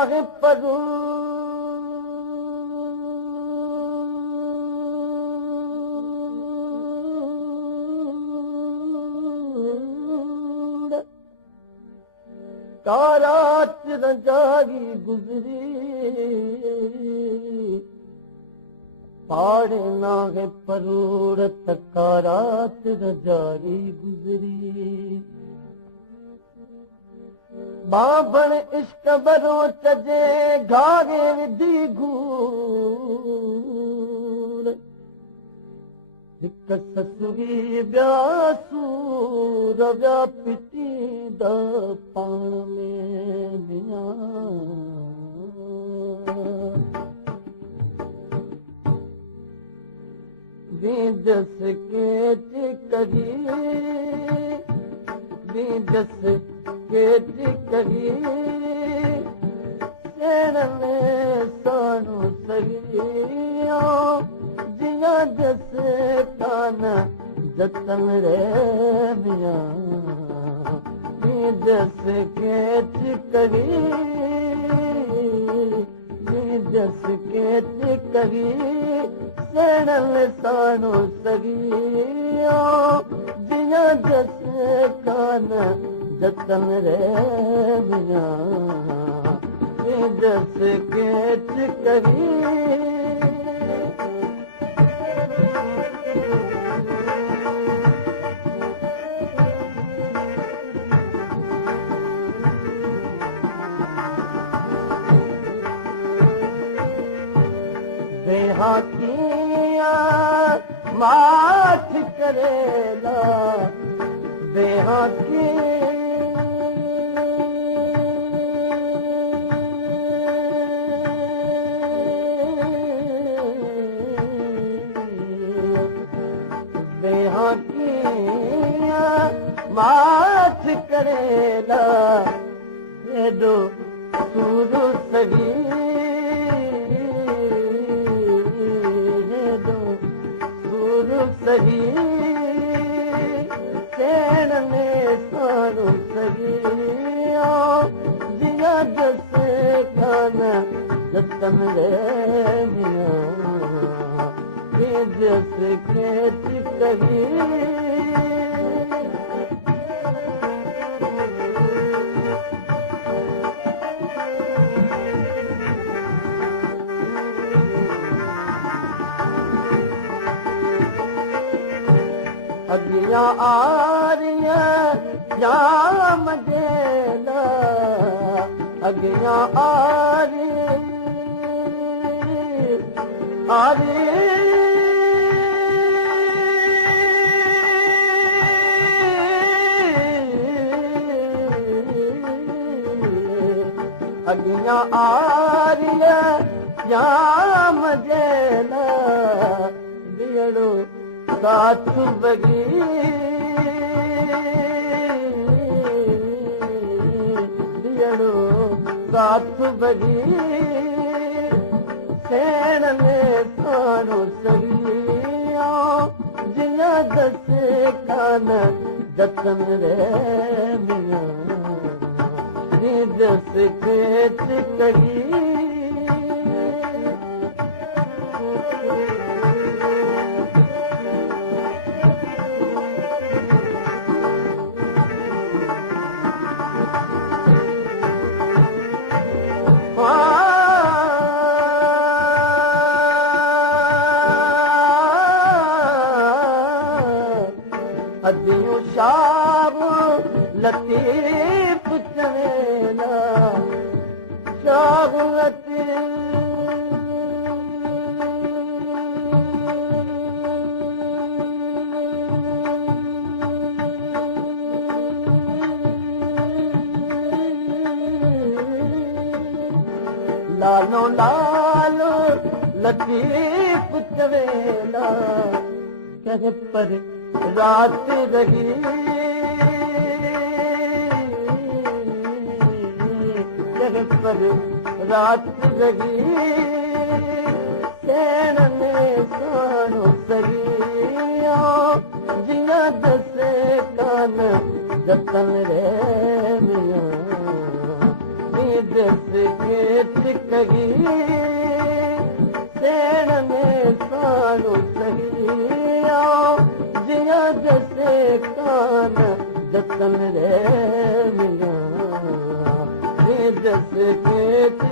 नाहे परू कारात रंजारी गुजरी पाड़े नाहे परूड़ तकारात रंजारी गुजरी बाबण इश्क बरो चजे घागे विधी घूर हिक ससुरी ब्यासूर व्या पिटी दा पाण में जस के करी जस के करी सानू सगियो जिया जस कान जतन रे मिया जस के करी जस के करी सानू सगियो जिया जस कान जतन रे मिया जस के करी देहातिया माठ करेला देहाती देहातिया माठ करेला हेडो सूरु सगी सही चैन में सानू सगियो जिया जस खान जतन रे मिया जस खेत करी अगिया आरिया जाम देला अगिया आरी आरी अगिया आरिया जाम देला दियड़ो साथ बगी दियड़ो साथ बगी सैन में सानू सगियो जिया दस कान जतन रे मिया जस खेत करी अदियो शाम लतीफ चवेला शाम लालो लालो लतीफ चवेला कहे पर रात रही कहे पर रात रही सैन में सानू सगियो जिया दस कान जतन रे मिया जस खेत कही सेण में साणो सही आओ जिया जसे कान जतन रे मिया जस खेत